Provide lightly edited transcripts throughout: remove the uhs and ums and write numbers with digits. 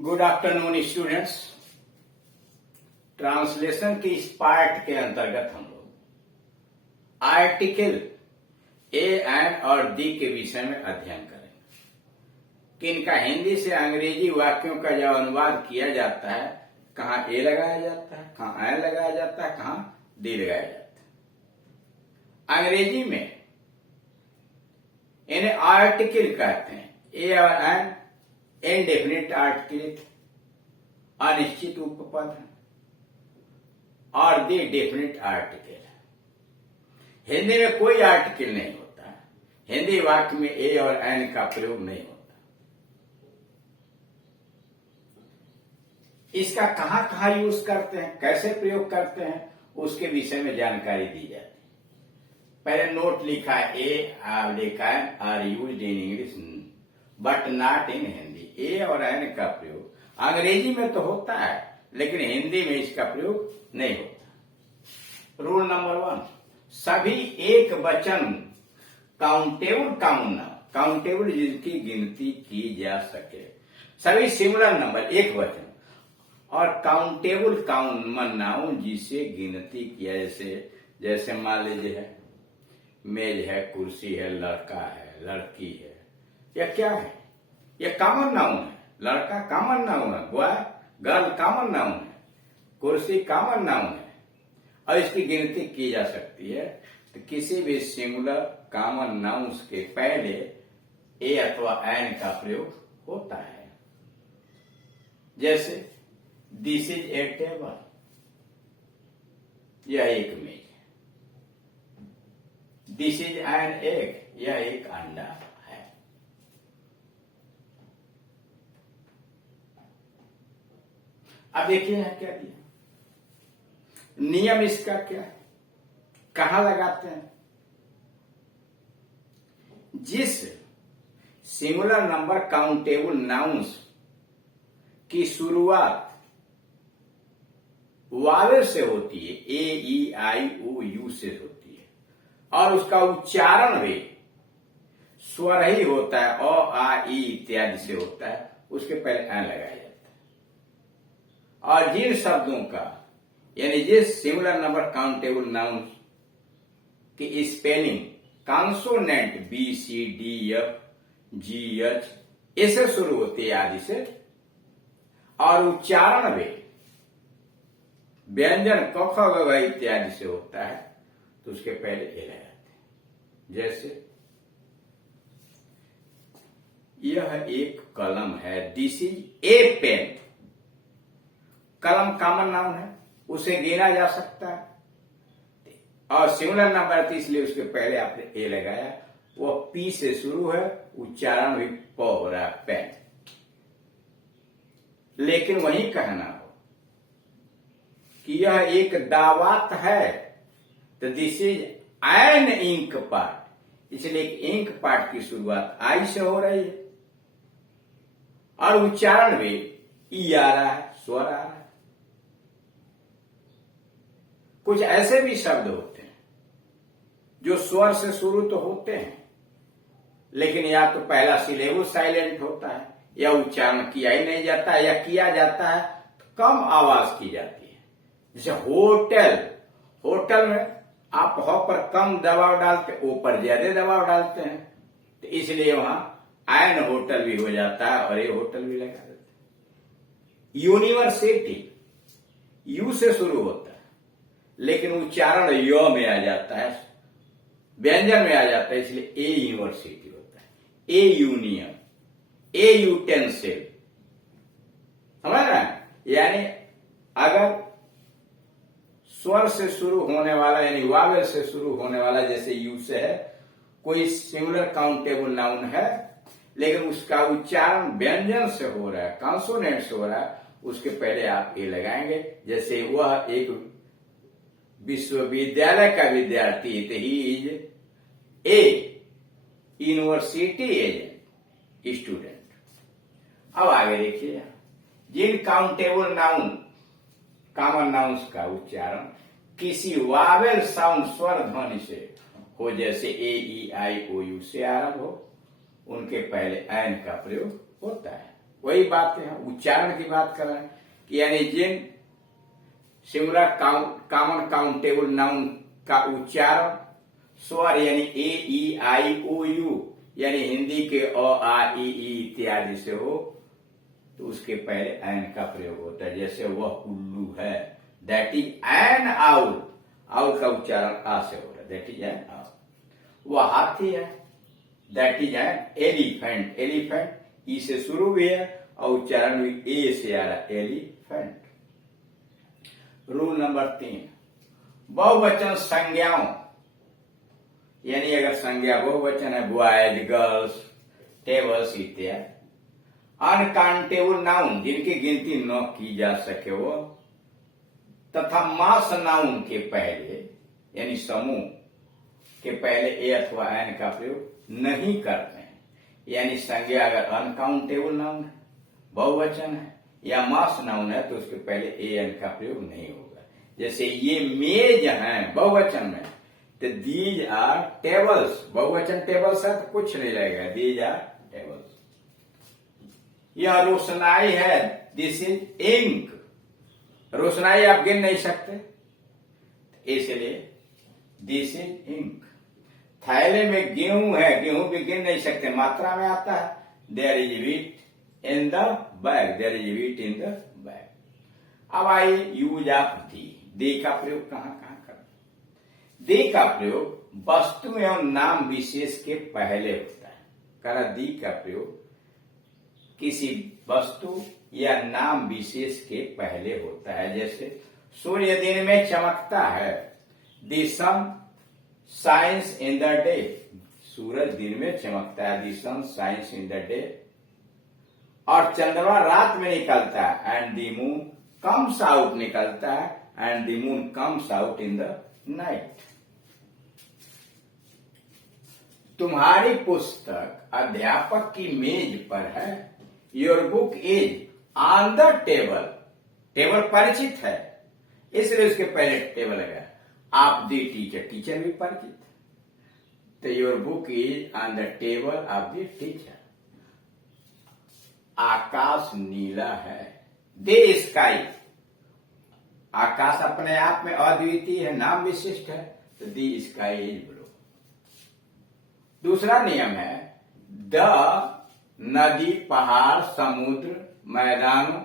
Good afternoon students. Translation के इस part के अंतर्गत हम लोग आर्टिकल ए एंड और दी के विषय में अध्ययन करेंगे कि इनका हिंदी से अंग्रेजी वाक्यों का जब अनुवाद किया जाता है, कहाँ ए लगाया जाता है, कहाँ एन लगाया जाता है, कहाँ दी लगाया जाता है। अंग्रेजी में इन्हें आर्टिकल कहते हैं। ए और एन इनडेफिनिट आर्टिकल, अनिश्चित उपपद है, और दी डेफिनिट आर्टिकल है। हिंदी में कोई आर्टिकल नहीं होता है। हिंदी वाक्य में ए और एन का प्रयोग नहीं होता। इसका कहां कहां यूज करते हैं, कैसे प्रयोग करते हैं, उसके विषय में जानकारी दी जाती है। पहले नोट लिखा है A are used in English but not in Hindi. A और एन का प्रयोग अंग्रेजी में तो होता है, लेकिन हिंदी में इसका प्रयोग नहीं होता। रूल नंबर 1, सभी एक वचन काउंटेबल जिनकी गिनती की जा सके, सभी सिंगुलर नंबर एक वचन, और काउंटेबल कॉमन नाउन जिसे गिनती किया, जैसे मान लीजिए है मेज है, कुर्सी है, लड़का है, लड़की है, यह क्या है? यह कॉमन नाउन है। लड़का कॉमन नाउन है, बॉय गर्ल कॉमन नाउन है, कुर्सी कॉमन नाउन है, और इसकी गिनती की जा सकती है। तो किसी भी सिंगुलर कॉमन नाउन्स के पहले ए अथवा एन का प्रयोग होता है। जैसे दिस इज ए टेबल, यह एक मेज है। दिस इज एन एग, यह एक अंडा है। अब देखिए यहां क्या दिया, नियम इसका क्या है, कहां लगाते हैं? जिस सिंगुलर नंबर काउंटेबल नाउन्स की शुरुआत वावेल से होती है, ए ई आई ओ यू से होती है, और उसका उच्चारण भी स्वर ही होता है, अ आ ई इत्यादि से होता है, उसके पहले एन लगाया जाता है। और जिन शब्दों का यानी जिस सिंगुलर नंबर काउंटेबल नाउन की spelling consonant B C D F G H ऐसे शुरू होती है आदि से, और उच्चारण भी व्यंजन क ख ग घ इत्यादि से होता है, तो उसके पहले ए लगाते हैं। जैसे यह एक कलम है, दिस इज ए पेन। कलम कॉमन नाउन है, उसे गिना जा सकता है, और सिंगुलर नंबर थी इसलिए उसके पहले आपने ए लगाया। वो पी से शुरू है, उच्चारण भी प हो रहा है, पेन। लेकिन वही कहना हो कि यह एक दावत है, तो this is an inkpot, इसलिए इंक पार्ट की शुरुआत आई से हो रही है, और उच्चारण भी ई आ रहा है, स्वर आ रहा है। कुछ ऐसे भी शब्द होते हैं जो स्वर से शुरू तो होते हैं, लेकिन या तो पहला सिलेबस साइलेंट होता है, या उच्चारण किया ही नहीं जाता है, या किया जाता है तो कम आवाज की जाती है। जैसे होटल, होटल में आप ह पर कम दबाव डालते, ओ पर ज्यादा दबाव डालते हैं, तो इसलिए वहां एन होटल भी हो जाता है और ए होटल भी लगा देते हैं। यूनिवर्सिटी यू से शुरू होता है, लेकिन उच्चारण य में आ जाता है, व्यंजन में आ जाता है, इसलिए ए यूनिवर्सिटी होता है। ए यूनियन, ए यूटेंसिल, समझ रहे हैं? यानी अगर स्वर से शुरू होने वाला यानी वावेल से शुरू होने वाला, जैसे यू से है, कोई सिंगुलर काउंटेबल नाउन है, लेकिन उसका उच्चारण व्यंजन से हो रहा है, कॉन्सोनेंट से हो रहा है, उसके पहले आप ए लगाएंगे। जैसे वह एक विश्वविद्यालय का विद्यार्थी है, he is a university as student. अब आगे देखिए, जिन काउंटेबल नाउन कॉमन नाउन्स का उच्चारण किसी वावेल साउंड स्वर ध्वनि से हो, जैसे ए ई आई ओ यू से आरंभ हो, उनके पहले एन का प्रयोग होता है। वही बात है, उच्चारण की बात कर रहे हैं कि यानी जिन सिंगुलर कॉमन काउंटेबल नाउन का उच्चारण स्वर यानी ए ई आई ओ यू यानी हिंदी के अ आ ई इत्यादि से हो तो उसके पहले एन का प्रयोग होता है। जैसे वह उल्लू है, that is an owl, owl का उच्चारण आ से हो रहा है, दैट इज एन आउल। वह हाथी है, that is an elephant, elephant E से शुरू भी है और उच्चारण भी ए से आ रहा है, एलिफेंट। रूल नंबर 3, बहुवचन संज्ञाओं यानी अगर संज्ञा बहुवचन है, बॉयज, गर्ल्स, टेबल्स इत्यादि, अनकाउंटेबल नाउन जिनकी गिनती न की जा सके वो, तथा मास नाउन के पहले यानी समूह के पहले ए अथवा एन का प्रयोग नहीं करते हैं। यानी संज्ञा अगर अनकाउंटेबल नाउन है, बहुवचन है या मास नाउन है तो उसके पहले ए एन का प्रयोग नहीं होगा। जैसे ये मेज हैं बहुवचन में, तो दीज आर टेबल्स, बहुवचन टेबल्स है तो कुछ नहीं लगेगा, दीज आर टेबल्स। यह रोशनाई है, दिस इज इंक, रोशनाई आप गिन नहीं सकते इसलिए दिस इज इंक। थैले में गेहूं है, गेहूं भी गिन नहीं सकते, मात्रा में आता है, there is wheat in the bag, there is wheat in the bag. अब आइए यूज ऑफ दी का प्रयोग कहां कहां कर। दी का प्रयोग वस्तु एवं नाम विशेष के पहले होता है। करा दी का प्रयोग किसी वस्तु या नाम विशेष के पहले होता है। जैसे सूर्य दिन में चमकता है, the sun shines in the day, सूरज दिन में चमकता है, the sun shines in the day. और चंद्रमा रात में निकलता है, and the moon comes out, निकलता है, and the moon comes out in the night. तुम्हारी पुस्तक अध्यापक की मेज पर है, your book is on the table, table परिचित है इसलिए उसके पहले टेबल लगा। आप दी टीचर, टीचर भी परिचित है तो your book is on the table of the teacher. आकाश नीला है, दे स्काई, आकाश अपने आप में अद्वितीय है, नाम विशिष्ट है तो दी स्काई इज ब्लू। दूसरा नियम है द नदी, पहाड़, समुद्र, मैदानों,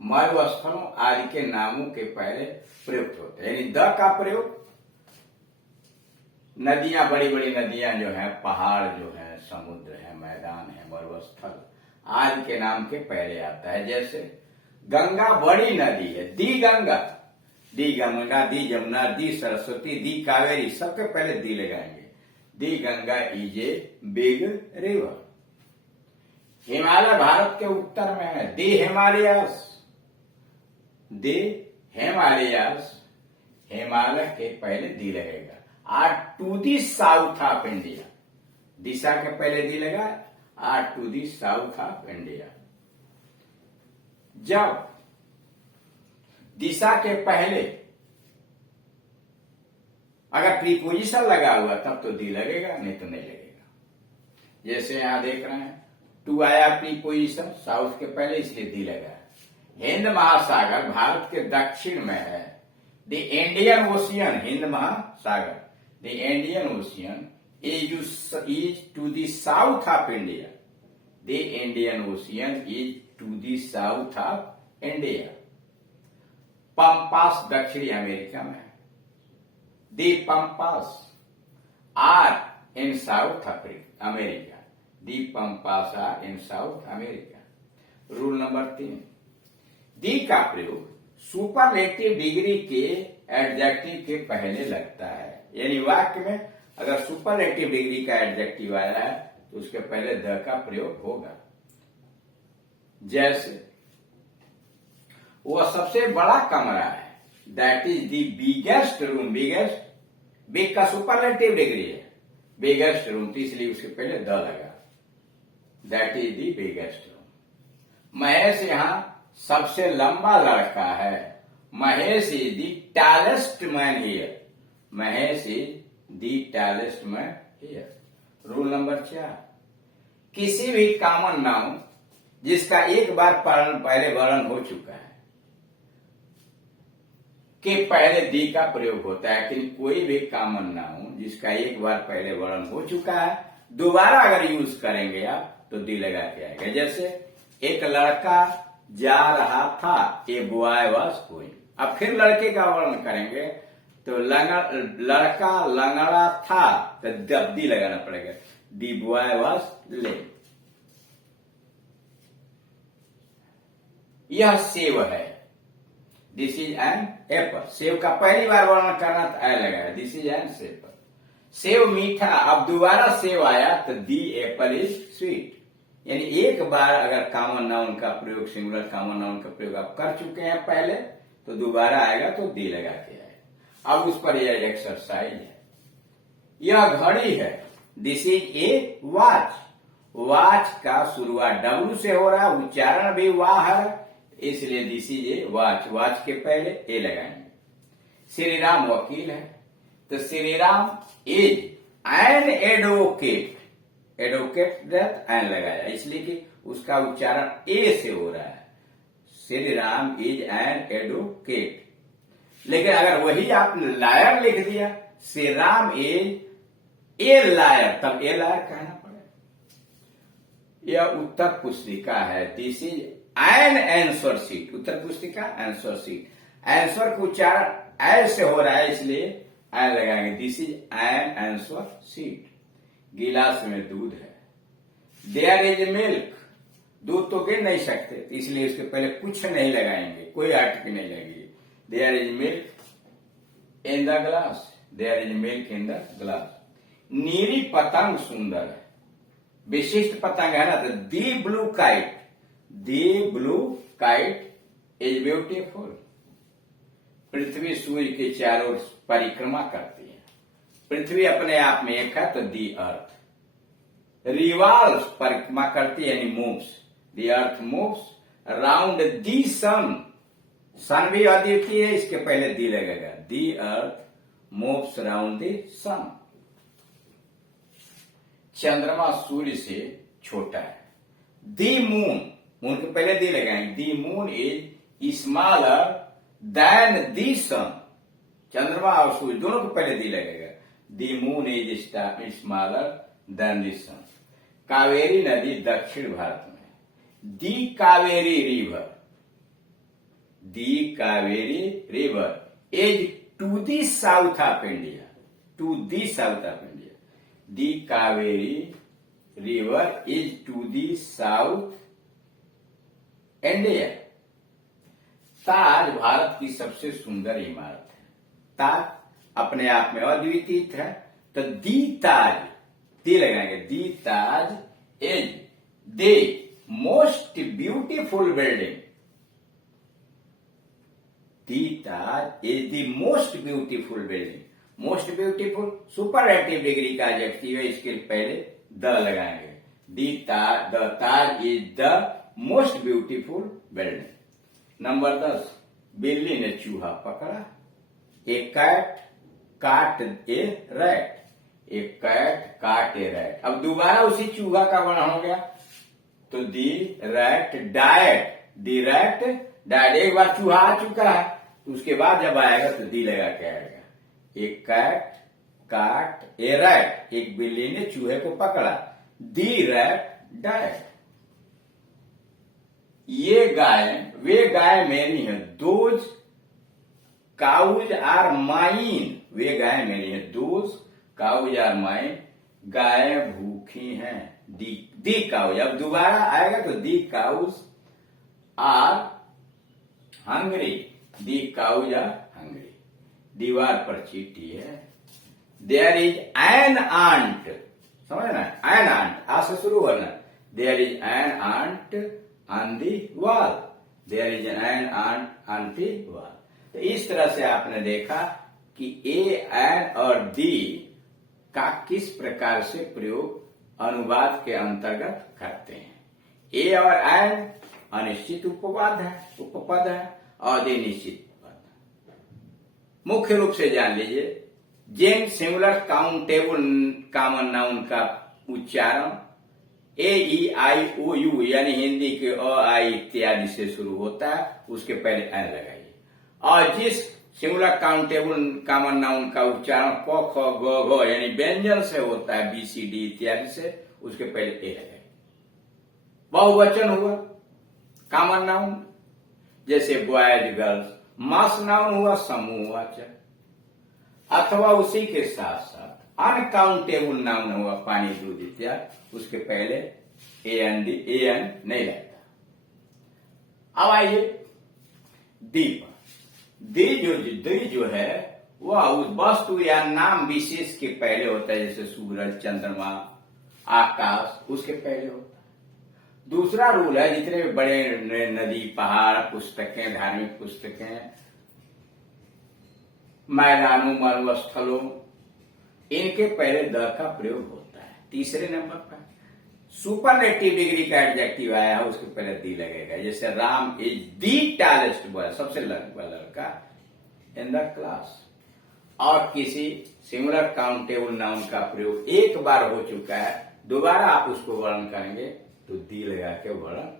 मरुस्थलों आदि के नामों के पहले प्रयुक्त होते हैं। यानी द का प्रयोग नदियां, बड़ी बड़ी नदियां जो हैं, पहाड़ जो है, समुद्र है, मैदान है, मरुस्थल आदि के नाम के पहले आता है। जैसे गंगा बड़ी नदी है, दी गंगा, दी गंगा, दी जमुना, दी सरस्वती, दी कावेरी, सबके पहले दी लगाएंगे। The Ganga is a big river. Himalaya Bharat के उत्तर में है, the Himalayas, the Himalayas, Himalaya के पहले दी लगेगा। Are to the south of India, दिशा के पहले दी लगा, are to the south of India. जब दिशा के पहले अगर प्रीपोजिशन लगा हुआ तब तो दी लगेगा, नहीं तो नहीं लगेगा। जैसे यहां देख रहे हैं टू आया प्रीपोजिशन, साउथ के पहले इसलिए दी लगा। हिंद महासागर भारत के दक्षिण में है, द इंडियन ओशियन, हिंद महासागर, the Indian Ocean is to the south of India, the Indian Ocean is to the south of India. Pampas दक्षिणी अमेरिका में है, the Pampas are in South America, the Pampas are in South America. Rule number 3, the का प्रयोग superlative degree के adjective के पहले लगता है। यानी वाक्य में अगर सुपरलेटिव डिग्री का एडजेक्टिव आया है तो उसके पहले द का प्रयोग होगा। जैसे वह सबसे बड़ा कमरा है, that is the biggest room, biggest, big का सुपरलेटिव डिग्री है, बिगेस्ट रूम, तो इसलिए उसके पहले द लगा, that is the biggest room. Mahesh यहाँ सबसे लंबा लड़का है, Mahesh is the tallest man here, Mahesh is the tallest man here. Rule number 4, किसी भी कॉमन नाउन जिसका एक बार पहले वर्णन हो चुका है कि पहले दी का प्रयोग होता है, कि कोई भी कॉमन नाउन जिसका एक बार पहले वर्णन हो चुका है दोबारा अगर यूज करेंगे आप तो दी लगा के आएगा। जैसे एक लड़का जा रहा था, ए बॉय वाज गोइंग। अब फिर लड़के का वर्णन करेंगे तो लड़का लंगड़ा था तो दी लगाना पड़ेगा, दी बॉय वाज लेम। यह सेव है, this is an apple. Save का पहली बार वर्णन करना तो ऐ लगाया, this is an apple. Save मीठा, अब दोबारा सेव आया तो दी एप्पल इज स्वीट। यानी एक बार अगर कॉमन नाउन का प्रयोग, सिंगुलर कॉमन नाउन का प्रयोग आप कर चुके हैं पहले, तो दोबारा आएगा तो दी लगा के आएगा। अब उस पर यह एक्सरसाइज है। यह घड़ी है, this is a watch. Watch का शुरुआत डब्ल्यू से हो रहा है, उच्चारण भी वाह है, इसलिए this is a watch. Watch के पहले ए लगाएंगे। श्री राम वकील है, तो Shri Ram is an advocate. Advocate an लगाया इसलिए कि उसका उच्चारण ए से हो रहा है। Shri Ram is an advocate. लेकिन अगर वही आप लायर लिख दिया, Shri Ram is a liar, तब ए लायर कहना पड़ेगा। यह उत्तर पुस्तिका है, this is an answer sheet. उत्तर पुस्तिका आंसर शीट। आंसर का उच्चारण ए से हो रहा है इसलिए एन लगाएंगे, this is an answer sheet. गिलास में दूध है, देयर इज मिल्क। दूध तो गिर नहीं सकते इसलिए इसके पहले कुछ नहीं लगाएंगे, कोई आर्टिकल नहीं लगेगी। There is milk in the glass, there is milk in the glass. नीली पतंग सुंदर है, विशिष्ट पतंग है ना, तो the blue kite. The blue kite is beautiful. पृथ्वी सूर्य के चारों ओर परिक्रमा करती है। पृथ्वी अपने आप में एक है तो दी अर्थ। रिवॉल्व्स परिक्रमा करती है यानी moves. The earth moves around the sun. Sun भी अद्वितीय है, इसके पहले दी लगेगा, दी earth moves around the sun. चंद्रमा सूर्य से छोटा है। दी मून, मून के पहले दी लगाएंगे, the moon is smaller than the sun. चंद्रमा और सूर्य दोनों को पहले दी लगेगा, the moon is smaller than the sun. Kaveri नदी दक्षिण भारत में है। The Kaveri river, the Kaveri river is to the south of India. To the south of India, the Kaveri river is to the south India. Taj Bharat की सबसे सुंदर इमारत है। ताज अपने आप में अद्वितीय है, तो दी ताज, दी लगाएंगे, the Taj is the most beautiful building. The Taj is the most beautiful building. Most beautiful superlative degree का एडजेक्टिव है, इसके पहले द लगाएंगे, the Taj, the Taj is the most beautiful building. Number 10, बिल्ली ने चूहा पकड़ा। ए कैट काट ए रैट। ए कैट काट ए रैट। अब दोबारा उसी चूहा का वर्णन हो गया, तो दी रैट डाइड। दी रैट डाइड। एक बार चूहा आ चुका है तो उसके बाद जब आएगा तो दी लगा के आएगा। ए कैट काट ए रैट। एक बिल्ली ने चूहे को पकड़ा, दी रैट डाइड। ये गाय, वे गाय मेरी है, दोज काउज आर माइन। वे गाय मेरी है, दोज काउज आर माइन। गाय भूखी हैं, दी काउज। अब दोबारा आएगा तो the cows are hungry. The cows are hungry. दीवार पर चींटी है। There is an ant. समझ ना, एन आंट आ से शुरू होना। There is an ant on the wall. There is an ant on the wall. तो इस तरह से आपने देखा कि ए, एन और दी का किस प्रकार से प्रयोग अनुवाद के अंतर्गत करते हैं। ए और एन अनिश्चित उपपद है और दी निश्चित उपपद। मुख्य रूप से जान लीजिए, जिन सिंगुलर काउंटेबल कॉमन नाउन का उच्चारण ए ई आई ओ यू यानी हिंदी के अ आई इत्यादि से शुरू होता है, उसके पहले एन लगाइए। और जिस सिंगुलर काउंटेबल कॉमन नाउन का उच्चारण क ख ग घ यानी व्यंजन से होता है, बी सी डी इत्यादि से, उसके पहले ए लगाइए। बहुवचन हुआ कॉमन नाउन, जैसे बॉयज गर्ल्स। मास नाउन हुआ समूहवाचक, अथवा उसी के साथ साथ अनकाउंटेबल नाउन हुआ पानी दूध इत्यादि, उसके पहले एन नहीं लगता। अब आइए दी पर। दी जो है वह उस वस्तु या नाम विशेष के पहले होता है, जैसे सूरज, चंद्रमा, आकाश, उसके पहले होता है। दूसरा रूल है, जितने भी बड़े नदी, पहाड़, पुस्तकें, धार्मिक पुस्तकें, मैदानों, मरुस्थलों, इनके पहले द का प्रयोग होता है। तीसरे नंबर पर सुपरलेटिव डिग्री का एडजेक्टिव आया है, उसके पहले दी लगेगा। जैसे Ram is the talent boy, सबसे लड़का इन द क्लास। और किसी सिंगुलर काउंटेबल नाउन का प्रयोग एक बार हो चुका है, दोबारा आप उसको वर्णन करेंगे तो दी लगा के वर्णन